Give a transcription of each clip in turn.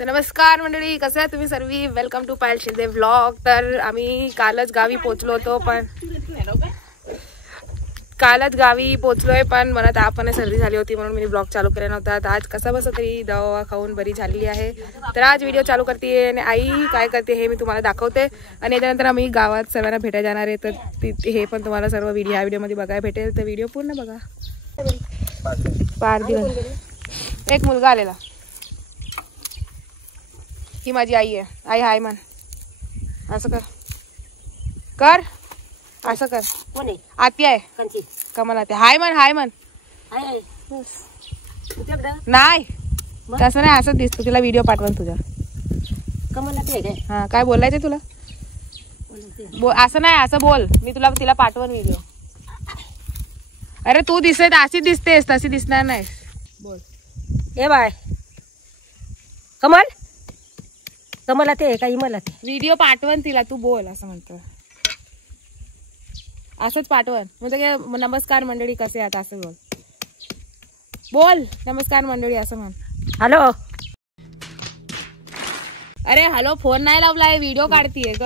तर नमस्कार मंडळी, कसं आहे तुम्ही सर्व? Welcome to Payal Shinde vlog. तर आम्ही कालच गावी पोचलो होतो, पण मला तापाने सर्दी झाली होती म्हणून मी ब्लॉग चालू केला नव्हता. तर आज कसा बसा तरी दवा खाऊन बरी झालेली आहे. तर आज व्हिडिओ चालू करते आणि आई काय करते हे मी तुम्हाला दाखवते. आणि याच्यानंतर आम्ही गावात सर्वांना भेटायला जाणार आहे. तर हे पण तुम्हाला सर्व ह्या व्हिडिओमध्ये बघायला भेटेल. तर व्हिडिओ पूर्ण बघा. 5 दिवस एक मुलगा आलेला. ही माझी आई आहे. आई हाय म्हण. असं कर असं कर. कोण आहे? आती आहे. कंची कमल आते. हाय म्हण आहे नाही तसं नाही, असं दिसतो. तिला व्हिडिओ पाठवून तुझ्या. कमल आहे काय? हा काय बोलायचं तुला? असं नाही, असं बोल. मी तिला पाठवून व्हिडिओ. अरे तू दिसत अशी दिसतेस, तशी दिसणार नाही. बोल. ए बाय कमल, कमल ते का इमल ते? व्हिडिओ पाठवण तिला, तू बोल असं म्हणतो. असंच पाठवण म्हणजे नमस्कार मंडळी कसे आहात असं बोल. बोल नमस्कार मंडळी असं म्हण. हॅलो. अरे हॅलो फोन नाही लावलाय, व्हिडिओ काढतीये ग.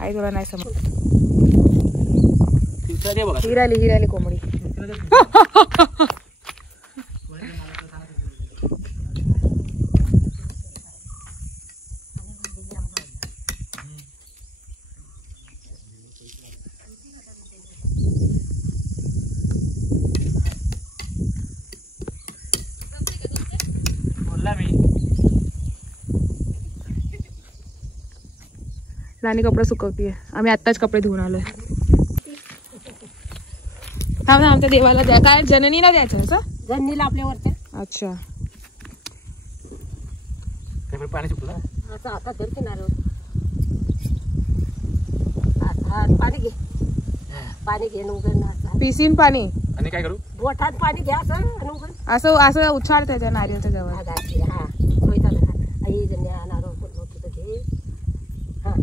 आई तुला नाही समज. हिराली कोंबडी. राणी कपडे सुकवतीये. आम्ही आत्ताच कपडे धुवून आलोय. आमच्या देवाला द्या. काय जननीला द्यायचं असं? जननीला आपल्यावरच्या. अच्छा. पाणी सुकलं आता आता धर किनाऱ्यावर. पाणी घे, पाणी घे. उघड पिसीन पाणी. आणि काय करू? बोटात पाणी घ्या असं असं उछाळ त्याच्या नारियलच्या जवळ. हा आई जन्या नारळ पडलो तुझं घे. हा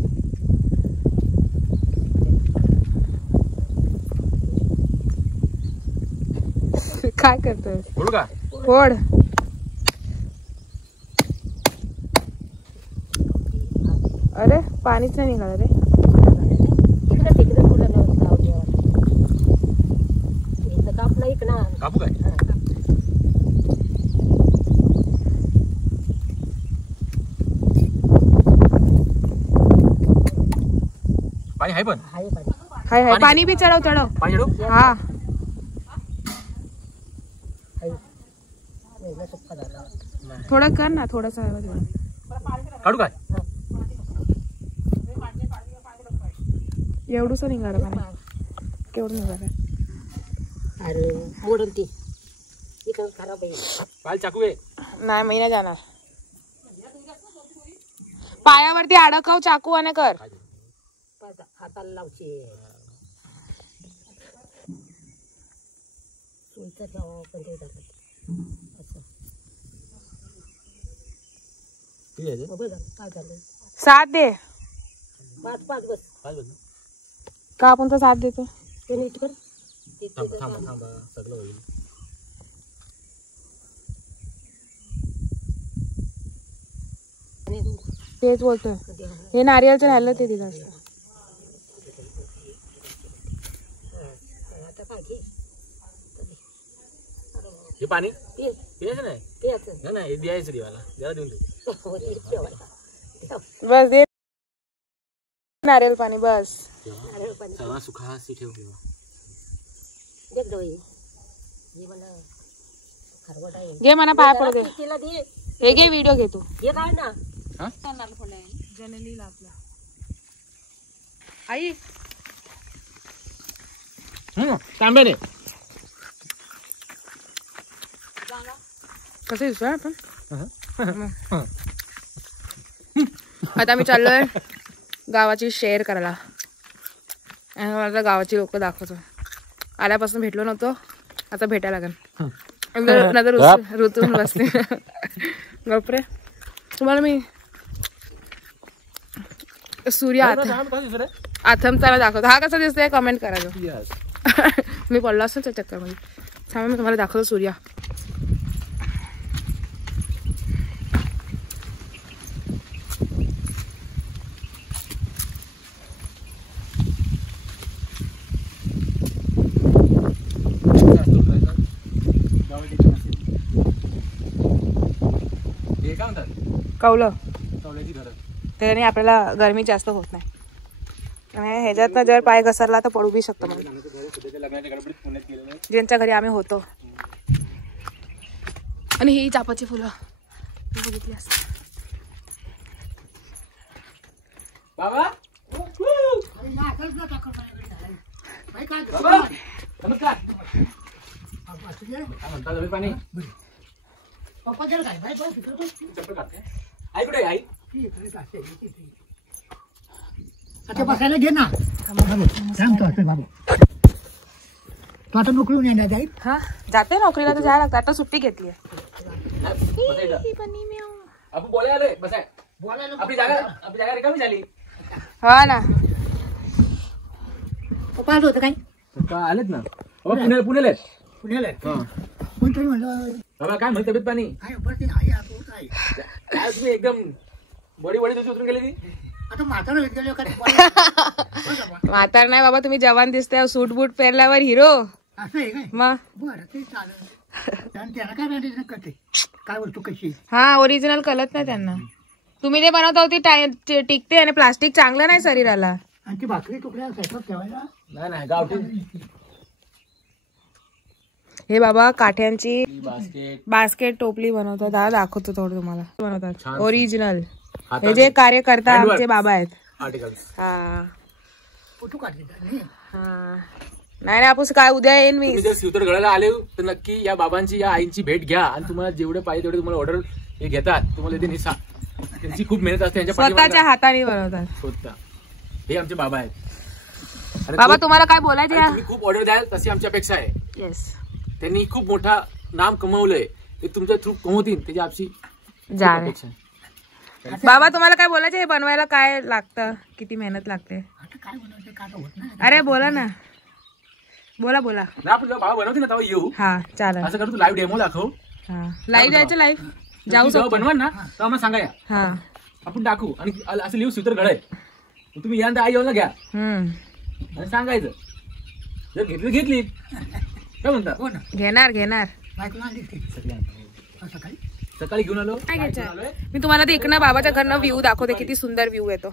काय करतोय? बोलू का? फोड. अरे पाणीच नाही निघालं रे. तिकडे फुलं कापला इकडं. कापू काय? पाणी आहे पण. हाय पाणी बी चढव. पाणी चढव. हा थोडं कर ना, थोडस काढू काय? एवढूस निघालं पाणी. केवढं निघालं? अरे मोडून ती इकडं खराब आहे. पाल चाकू आहे. नाही मी नाही जाणार. पायावरती अडकव चाकू आणि कर. हाताला लावचे. साथ दे. 5 बस का आपण तर साथ देतो. ते नीट कर. थांबा सगळं होईल. तेच बोलतोय. हे नारियलचं राहिलं ते तिथं. हे पाणी पियायचं नाही. नाही द्यायचं देवाला. देवाला देऊन दे. बस दे नारियल पाणी बस. सर्व सुखासी ठेव. घे म्हणा पाया पडू दे. हे घे व्हिडिओ घे तू. हे काय ना जननीला आपला. आई तांबे रे. कसं दिसतोय आपण. आता आम्ही चाललोय गावाची शेअर करायला. मला गावाची लोक दाखवतो. आल्यापासून भेटलो नव्हतो, आता भेटायला लागेल. नंतर ऋतून बसते. गपरे तुम्हाला मी सूर्य आथमताना दाखवतो. हा कसा दिसतोय कमेंट करा. मी पडलो असेल त्या चक्कर मध्ये. थांबा मी तुम्हाला दाखवतो सूर्या. कौल्याची घरं. त्याने आपल्याला गरमी जास्त होत नाही. आणि ह्याच्यातनं जर पाय घसरला तर पडू बी शकतो. लग्नाच्या गडबडीत पुण्यात गेलेलो. ज्यांच्या घरी आम्ही होतो. आणि ही चापाची फुलं बघितली असतात. बाबा नमस्कार. म्हणता जमीन पाणी आई कुठे आई आता बसायला घे ना. सांगतो बाबू तू आता नोकरी येणार जाईल. हा जाते नोकरीला तर जायला लागतं. आता सुट्टी घेतली आहे. आपण बोलायला आलोय. बसाय आपली जागा रिकामी झाली. हा ना पप्पा आलं होतं काय आलेत ना बाबा. पुण्याला पुण्याला कोणतरी म्हणलं बाबा काय म्हणत तब्येत पाणी काय बरं ते आई आता आहे. काय तुम्ही एकदम बडी तुझी उतरून गेली ती. आता म्हातारा घेत गेलो काय म्हातार नाही बाबा तुम्ही जवान दिसते. सूट बूट पेरल्यावर हिरो. असं आहे काय मग बरं ते चालेल. त्याला काय मॅनेज करते काय बोलतो कशी. हा ओरिजिनल कळत नाही त्यांना. तुम्ही जे बनवता होती टिकते आणि प्लास्टिक चांगलं नाही शरीराला. आणि ती भाकरी तुकड्या स्वयंपाक ठेवायला नाही गावठी. हे बाबा काठ्यांची बास्केट बास्केट टोपली बनवतात. दाखवतो थोडं तुम्हाला बनवतात ओरिजिनल. हातात हे जे कार्यकर्ता Handwork. आमचे बाबा आहेत. आर्टिकल्स. हा फोटो काढले हा नाही आपण काय उद्या येईन मी. तुम्ही जर शिवतर गळायला आले तर नक्की या बाबांची या आईंची भेट घ्या. आणि तुम्हाला जेवढे पाहिजे तेवढे तुम्हाला ऑर्डर हे घेतात. तुम्हाला ते निसा त्यांची खूप मेहनत असते. त्यांच्या स्वतःच्या हाताने बनवतात. स्वतः हे आमचे बाबा आहेत. आणि बाबा खूप- तुम्हाला काय बोलायचं आणि या. तुम्ही खूप ऑर्डर द्याल तशी आमची अपेक्षा आहे. येस त्यांनी खूप मोठा नाम कमवलंय. ते तुमच्या थ्रू कमवतील त्याची आमची जा रे. अपेक्षा आहे. बाबा तुम्हाला काय बोलायचं. हे बनवायला काय लागतं किती मेहनत लागते. आता काय बनवते काय होत नाही. अरे बोला ना बोला बोला. ना आपण जेव्हा बाबा बनवते ना तेव्हा येऊ. हा चालेल. असं करू तू लाईव्ह डेमो दाखव. हा लाईव्ह जायचं लाईव्ह जाऊ जेव्हा शकतो. बनवा ना तेव्हा आम्हाला सांगा या. हा आपण टाकू आणि असं लिहू शिवतर घडय. तुम्ही या आई येऊन घ्या आणि सांगायचं. जर घेतली काय म्हणता. हो ना घेणार घेणार. बायकोला आणली ती असं काही सकाळी घेऊन आलो. काय घ्यायचं. मी तुम्हाला ते इकडनं बाबाच्या घरनं व्ह्यू दाखवते. किती सुंदर व्ह्यू येतो.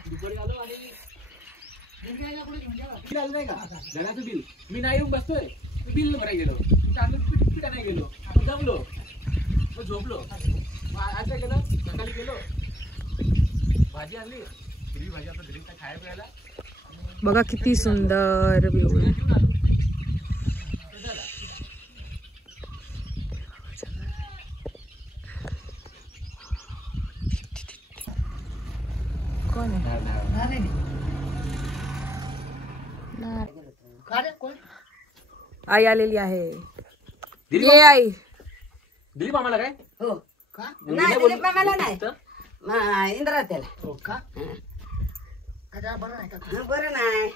नाही का घराचं बिल मी नाही येऊन बसतोय. बिल भरायला गेलो. पिठा नाही गेलो. आपण जमलो मग झोपलो. आज काय केलं सकाळी गेलो भाजी आणली. हिरवी भाजी आपल्या घरी खायला प्यायला. बघा किती सुंदर व्ह्यू. घेऊन आलो. कोण आहे. नाही का रे कोण आई आलेली आहे. दिली ये आई. दिली मामाला काय हो का नाही दिलीप मामाला नाही इंद्रा त्याला हो का का बरं नाही का बरं नाही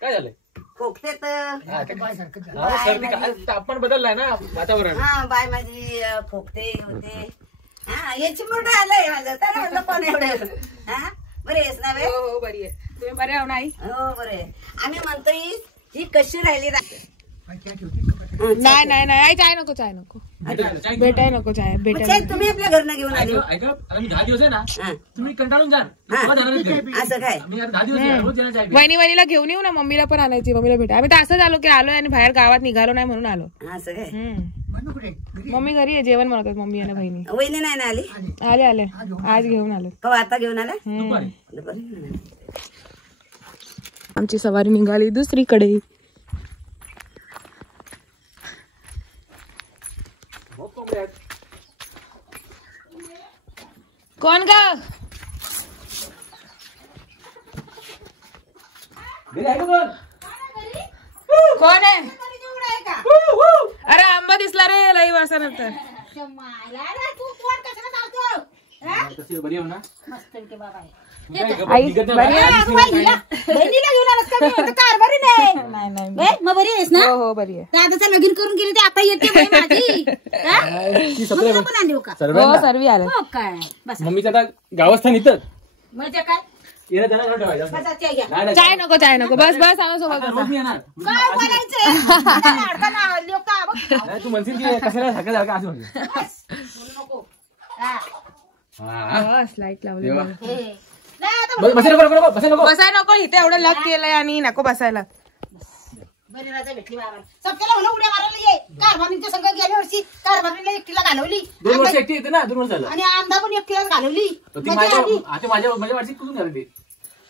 काय झालंय. खोकते तर बाय सारखं झालं. हा, सर्दी काय तापमान बदललाय ना वातावरण. हा बाय माझी खोकते होते. हा याची मोठं आलंय माझं तर म्हणलं कोण एवढं. हा बरे आहेस ना बे. हो हो बरी आहे. तुम्ही बरे आहो ना आई. हो बरे आम्ही म्हणतोय ही कशी राहिली बाय काय ठेवते का? नाही नाही नाही आई चाय नको चाय नको भेटाय नको चाय भेटाय. तुम्ही आपल्या घरनं घेऊन आली ऐका आता मी 10 दिवस आहे ना हा. तुम्ही कंटाळून जाल. हा. तेव्हा जाणार आहेत घरी. असं काय मी आता 10 दिवस आहे, रोज येणार चाय प्यायला. वहिनीला घेऊन येऊ ना. मम्मीला पण आणायची. मम्मीला भेटा. आम्ही तर असंच आलो की आलोय आणि बाहेर गावात निघालो नाही म्हणून आलो. असं काय म्हणू कुठे घरी मम्मी घरी आहे. जेवण बनवतात मम्मी आणि बहिणी. वहिनी नाही ना आली आले आले आज घेऊन आले. का आता घेऊन आला दुपारी. दुपारी घेऊन आला. आमची सवारी निघाली दुसरीकडे. हो, कोंबड्या आहेत. कोण ग. घरी आहे का कोण? कोण आहे. अरे आंबा दिसला रे लई वर्षानंतर. कशी बरी हो ना. आई बरी आहे. नाही नाही मग बरी आहेस ना हो हो बरी आहे. दादाचं लगीन करून गेली ते आता येते बाई माझी मम्मीला पण आणली हो का हो सर्वी आले. हो काय बस मम्मीचं आता गावस्थान इथं म्हणजे काय येणं जाणं घर ठेवायचं. बसा, चाय घ्या. नाही, नाही, चाय नको चाय नको. बस बस आम्हा सोबत आता बसा. रोज मी येणार. काय बोलायचंय लाडकाला लोकं, बघ. नाही, तू म्हणशील की कशाला सारखं सारखं असं म्हणलं. बस, बोलू नको हा. हा लाईट लावली देवा. मला. नाही आता बसायला नको नको बसायला नको. बसायला नको, इथे एवढं लग केलंय आणि नको बसायला. बरी राजा भेटली बाबा. सबकेला म्हणून उड्या मारायला ये. कारभारीच्या संग गेल्या वर्षी कारभारीला एकटीला घालवली 2 वर्ष एकटी येते ना, 2 वर्ष झालं. आणि आमदा पण एकटीलाच घालवली. तर ती मजा आली. माझ्या वर्षी कुठून झाली ती?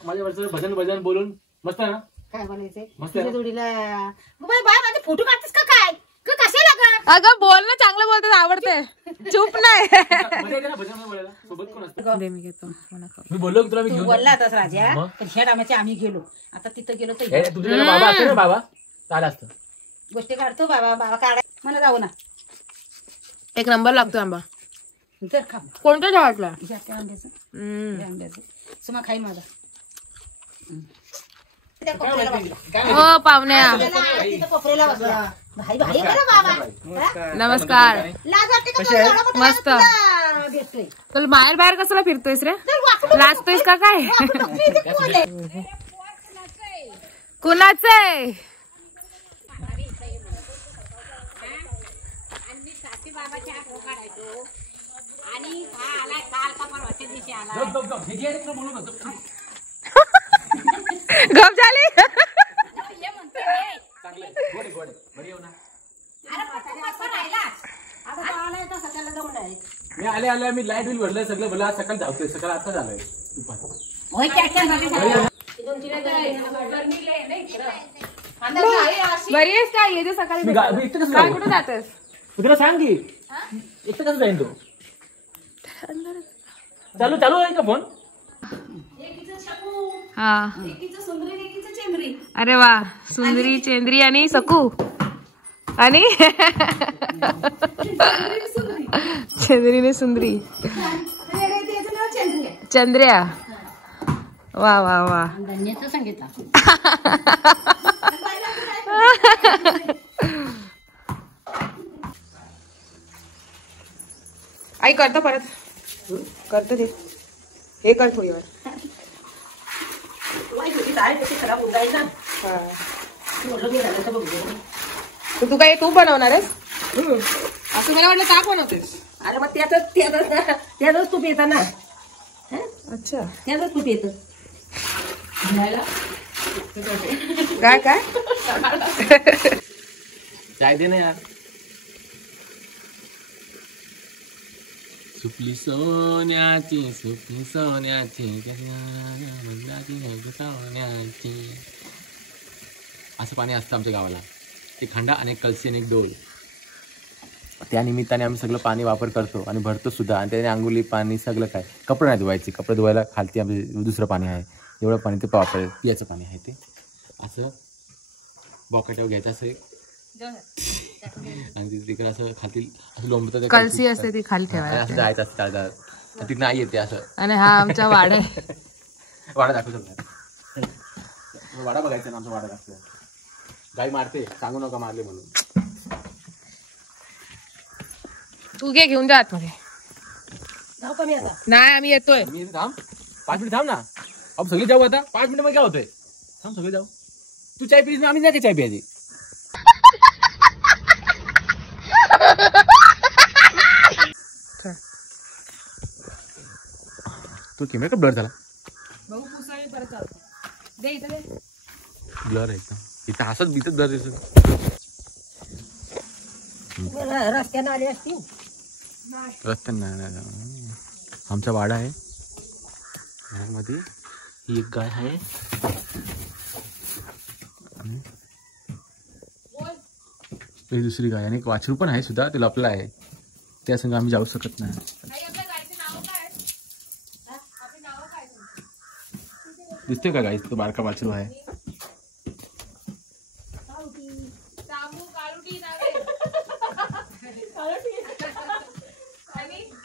माझ्या वर्षी भजन भजन बोलून मस्त ना. काय बनायचंय मस्त तुझ्या आहे. जोडीला बाय बाय माझे फोटो काढतेस का काय का कशाला का अगं बोल ना, चांगलं बोलते, आवडते. चूप नाही. मजा येते ना भजन बोलायला. सोबत कोण असतं? दे मी घेतो मला खाऊ. मी बोललो की तुला मी तू घेऊन बोलला होतास राजा मग? पण ह्या टायमाचे आम्ही गेलो आता तिथं गेलो तर ए, तुझ्याकडे बाबा असते ना, बाबा चाललं असतं. गोष्टी काढतो बाबा बाबा काढा मला जाऊ ना एक नंबर लागतो आंबा. जर खा कोणत्या झाडातला? ह्या त्या आंब्याचं त्या आंब्याचं सुमा खाईन माझा त्या कोपऱ्याला बसला. हो पाहुण्या, त्याला तिथं कोपऱ्याला बसला. भाई भाई करा बाबा हा? नमस्कार. लाज वाटते का तुला? एवढा मोठा मस्त. तुला भेटतोय तुला बाहेर बाहेर कशाला फिरतोयस रे? तर वाकडं लाजतोयस का काय? वाकडं इथे कोण आहे? कुणाचंय? गप झाली. आता तो आलाय तर सकाळला जाऊन आहे. मी आले मी लाईट बिल भरलंय सगळं. मला आज सकाळी धावतोय, सकाळ आता झालंय. होय काय काय मध्ये झालं. बरी आहेस काय? येते सकाळी मी भेटायला. इथं कसं काय जाऊ? कुठे जातेस? मी तुला सांग की इथं कसं जाईन तू? चालू चालू आहे का फोन? हा. अरे वा, सुंदरी चेंद्री आणि सकू आणि चंद्रीने सुंदरी चंद्र्या. वा वा वा. धन्यचं सांगितलं आई करतो परत, करतो ते. हे कर थोडी वेळ. खराब होऊन जाईल ना. हा. मोठं बी झालं तर बघ. तर तू काय तू बनवणार आहेस? असं मला वाटलं का बनवतेस? अरे मग त्याच तूप येतं ना. अच्छा. त्याच तूप येतं काय काय चाय दे ना यार. सुपली सोन्याची सुपली सोन्याची सोन्याची. असं पाणी असतं आमच्या गावाला. एक खंडा आणि एक कलसी आणि एक डोल. त्या निमित्ताने आम्ही सगळं पाणी वापर करतो आणि भरतो सुद्धा. आणि त्याने अंघोळी पाणी सगळं काय. कपडे नाही धुवायचे, कपडे धुवायला खालती आमचे दुसरं पाणी आहे. एवढं पाणी ते वापर पियाचं पाणी आहे. ते असं बॉकेटवर घ्यायचं असं आणि तिकडे असं खाली असं लोंबतं. कलसी असते ती खाली असं ठेवायला. जायचं असतं तिथे नाही येते असं. आणि हा आमचा वाडा आहे. वाडा दाखवतो. वाडा बघायचा ना आमचा वाडा दाखवतो. गाई मारते, सांगू नका मारले म्हणून. तू घे घेऊन जा आतमध्ये. जाऊ का मी आता? नाही आम्ही येतोय. मी थांब 5 मिनिट थांब ना. अब सगळे जाऊ आता 5 मिनिट मध्ये काय होतंय? थांब सगळे जाऊ. तू चाय पिलीस ना, आम्ही नाही का चाय प्यायची? तो कॅमेरा का ब्लर झाला? ब्लर आहे एकदम. इथं हसत इथं ब्लर दिसत. रस्त्यानं आली असती. रस्त्यानं आमचा वाडा आहे. मध्ये ही एक गाय आहे. ही दुसरी गाय आणि एक वाछरू पण आहे सुद्धा. ते लपला आहे. त्या संग आम्ही जाऊ शकत नाही. दिसते का गाय? तो बारका वाछरू आहे.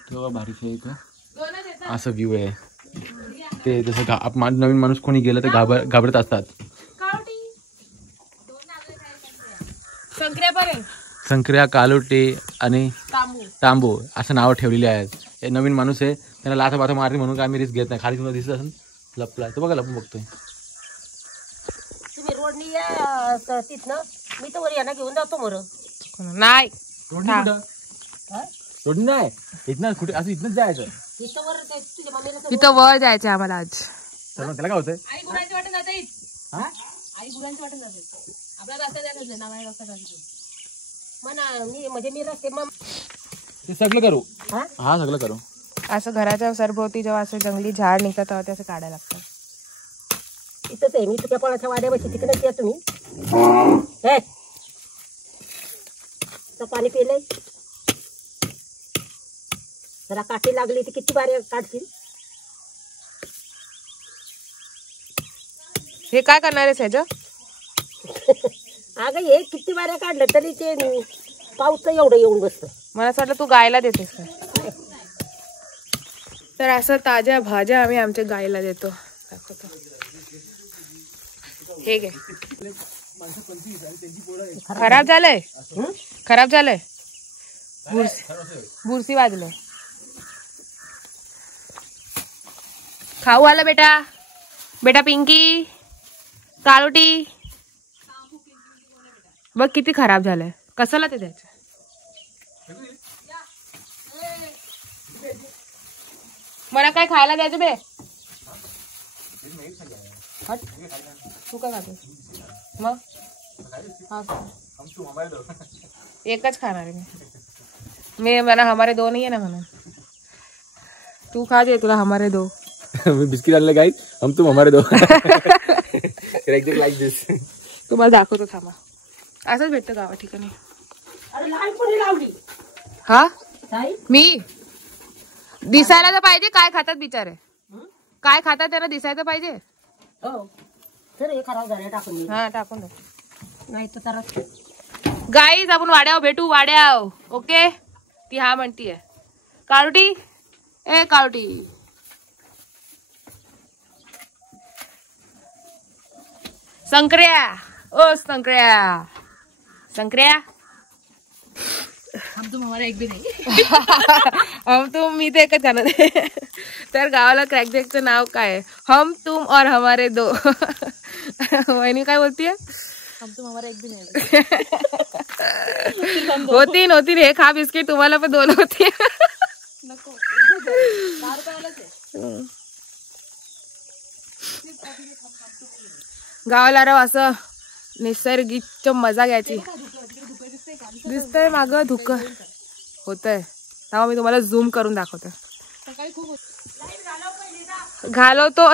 तेव्हा बारीक आहे का असं व्ह्यू आहे. ते जसं नवीन माणूस कोणी गेलं तर घाबरत असतात. संक्रिया कालोटे आणि तांबू असं नाव ठेवलेली आहेत. हे नवीन माणूस आहे, त्यांना लाथा बाथा मारली म्हणून आम्ही रिस्क घेत नाही. खाली तुम्हाला दिसत असेल लपला तो बघा. लपून बघतोय. तुम्ही रोडनी या तिथनं मी तर वर यांना घेऊन जातो मोर. नाही रोडनी कुठं? रोडनी नाही. इथनं कुठे असं इथनंच जायचं. तिथं वर जायचं आम्हाला आज. चला त्याला काय होतंय? आई गुरांची वाटत जाते. आई गुरांची वाटत जाते. आपला रस्ता जायचं नावाने रस्ता जायचं. ते सगळं करू. हा सगळं करू. असं घराच्या सरभोवती जेव्हा असं जंगली झाड निघतात तेव्हा ते असं काढायला लागतं. इथंच आहे मी तुझ्या पळाच्या वाड्यापाशी तिकडेच या तुम्ही. पाणी पिलंय जरा काठी लागली तर किती बारी काढतील. हे काय करणार आहे ह्याचं? अगं हे किती बाऱ्या काढलं तरी ते पाऊस एवढं येऊन बसतं. मला असं वाटलं तू गायला देतेस का? तर असं ताज्या भाज्या आम्ही आमच्या गायला देतो. दाखवतो. हे घे. खराब झालंय. खराब झालंय. बुरशी वाजले. खाऊ आलं बेटा. बेटा पिंकी काळोटी बघ किती खराब झालंय. कशाला ते द्यायचं? मला काय खायला द्यायचं बे? हट. तू काय खातो मग? हा एकच खाणार आहे मी. मला हमारे दो नाही आहे ना म्हणून. तू खा जे तुला हमारे दो. मी बिस्किट आणले गाईस. हम तुम हमारे दो. लाईक दिस. तुम्हाला दाखवतो थांबा. असंच भेटतं गावा ठिकाणी. हा मी दिसायला तर पाहिजे. काय खातात बिचारे? काय खातात त्यांना दिसायचं पाहिजे. हो सर हे खराब झालं टाकून दे. हा टाकून दे. नाही तर जरा गाईज आपण वाड्यावर भेटू. वाड्याव ओके. ती हा म्हणतीये. काळुटी ए काळुटी. संक्रिया ओ संक्रिया. संक्रिया हम तुम हमारा एक भी नाही. हम तुम मी ते एकच खाणार. तर गावाला क्रॅक जॅकचं नाव काय? हम तुम और हमारे दो. वहिनी काय बोलतीये? हम तुम हमारा एक भी नाही. होतीन होतीन. हे खा बिस्किट. तुम्हाला पण दोन होती. नको. गावाला राव असं निसर्गिक मजा घ्यायची. दिसतंय माग धुकं होतंय. तेव्हा मी तुम्हाला झूम करून दाखवते. घालवतो.